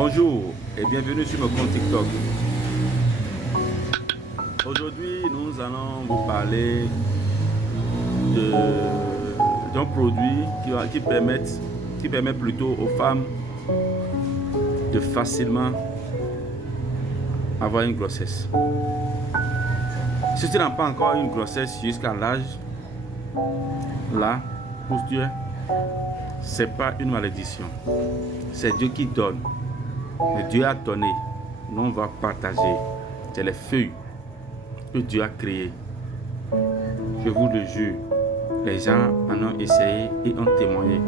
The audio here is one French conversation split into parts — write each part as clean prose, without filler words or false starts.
Bonjour et bienvenue sur mon compte TikTok. Aujourd'hui, nous allons vous parler d'un produit qui permet plutôt aux femmes de facilement avoir une grossesse. Si tu n'as pas encore une grossesse jusqu'à l'âge là où tu es, c'est pas une malédiction. C'est Dieu qui donne. Et Dieu a donné. Nous on va partager. C'est les feuilles que Dieu a créées. Je vous le jure. Les gens en ont essayé et ont témoigné.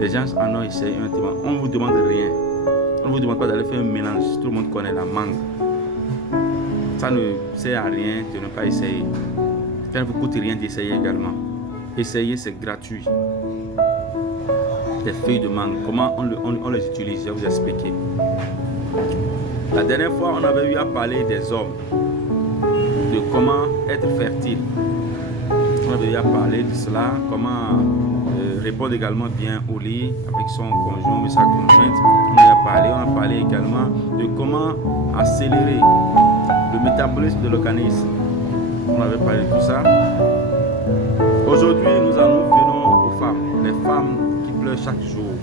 Les gens en ont essayé et ont témoigné. On ne vous demande rien. On ne vous demande pas d'aller faire un mélange. Tout le monde connaît la mangue. Ça ne sert à rien de ne pas essayer. Ça ne vous coûte rien d'essayer également. Essayer, c'est gratuit. Des feuilles de mangue, comment on les utilise, je vais vous expliquer. La dernière fois, on avait eu à parler des hommes, de comment être fertile. On avait eu à parler de cela, comment répondre également bien au lit avec son conjoint ou sa conjointe. On a parlé également de comment accélérer le métabolisme de l'organisme. On avait parlé de tout ça. Aujourd'hui, nous venons aux femmes, les femmes qui pleurent chaque jour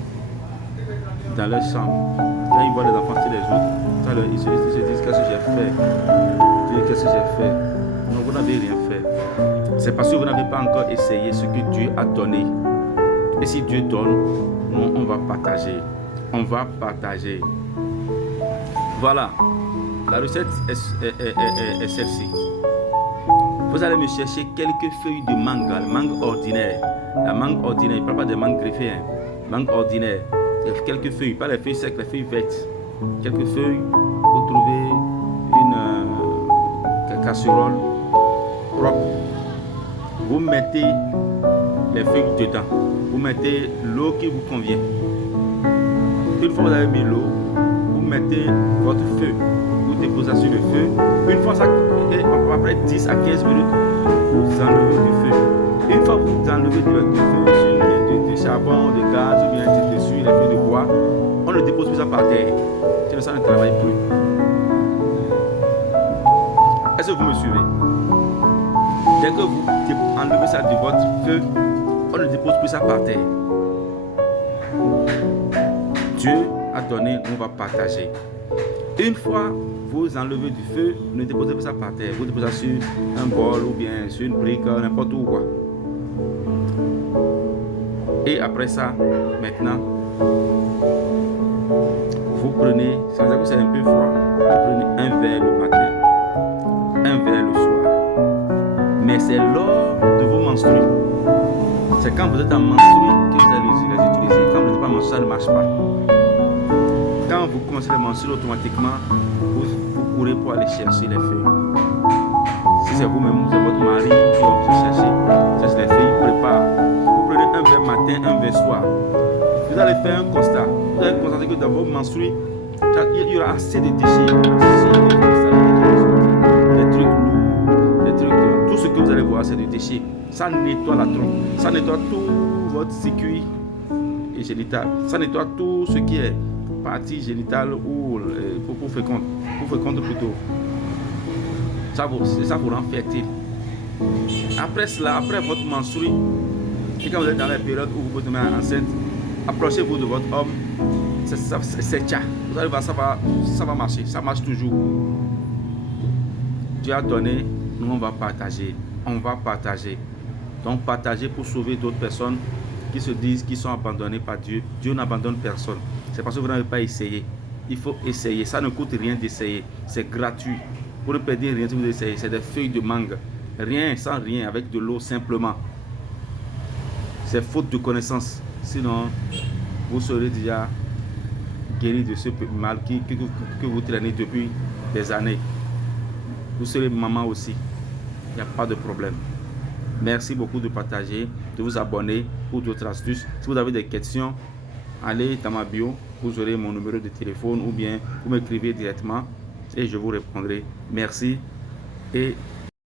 dans leur chambre. Quand ils voient les enfants chez les autres, ils se disent qu'est-ce que j'ai fait? Qu'est-ce que j'ai fait? Non, vous n'avez rien fait. C'est parce que vous n'avez pas encore essayé ce que Dieu a donné. Et si Dieu donne, nous, on va partager. On va partager. Voilà. La recette est celle-ci. Vous allez me chercher quelques feuilles de mangue, la mangue ordinaire. La mangue ordinaire, je ne parle pas des mangues greffées. Mangue ordinaire. Quelques feuilles, pas les feuilles secs, les feuilles vertes. Quelques feuilles, vous trouvez une casserole propre. Vous mettez les feuilles dedans. Vous mettez l'eau qui vous convient. Une fois que vous avez mis l'eau, vous mettez votre feu. Vous déposez sur le feu. Une fois ça, après 10 à 15 minutes, vous enlevez du feu. Une fois que vous enlevez du feu, du charbon, de gaz ou bien dessus, les feuilles de bois, on ne dépose plus ça par terre. Sinon ça ne travaille plus. Est-ce que vous me suivez? Dès que vous enlevez ça de votre feu, on ne dépose plus ça par terre. Dieu a donné, on va partager. Une fois vous enlevez du feu, ne déposez pas ça par terre. Vous déposez ça sur un bol ou bien sur une brique, n'importe où quoi. Et après ça, maintenant, vous prenez, si vous avez que c'est un peu froid, vous prenez un verre le matin, un verre le soir. Mais c'est lors de vos menstrues. C'est quand vous êtes en menstrues que vous allez les utiliser. Quand vous n'êtes pas menstrué, ça ne marche pas. Quand vous commencez à menstruer automatiquement, vous courez pour aller chercher les feuilles. Si c'est vous-même, c'est votre mari qui va vous chercher les feuilles, il prépare. Vous prenez un verre matin, un verre soir. Vous allez faire un constat. Vous allez constater que dans vos menstrues, il y aura assez de déchets, des trucs lourds, tout ce que vous allez voir, c'est des déchets. Ça nettoie la trompe, ça nettoie tout votre circuit génital, ça nettoie tout ce qui est partie génitale ou pour féconde plutôt. Ça vous rend fertile. Après cela, après votre menstrue, et quand vous êtes dans la période où vous vous mettez enceinte, approchez-vous de votre homme. C'est ça. Vous allez voir, ça va marcher. Ça marche toujours. Dieu a donné, nous on va partager. On va partager. Donc partager pour sauver d'autres personnes qui se disent qu'ils sont abandonnés par Dieu. Dieu n'abandonne personne. C'est parce que vous n'avez pas essayé. Il faut essayer. Ça ne coûte rien d'essayer. C'est gratuit. Vous ne perdez rien si vous essayez. C'est des feuilles de mangue. Rien, sans rien, avec de l'eau simplement. C'est faute de connaissance. Sinon, vous serez déjà guéri de ce mal que vous traînez depuis des années. Vous serez maman aussi. Il n'y a pas de problème. Merci beaucoup de partager, de vous abonner pour d'autres astuces. Si vous avez des questions, allez dans ma bio, vous aurez mon numéro de téléphone ou bien vous m'écrivez directement et je vous répondrai. Merci et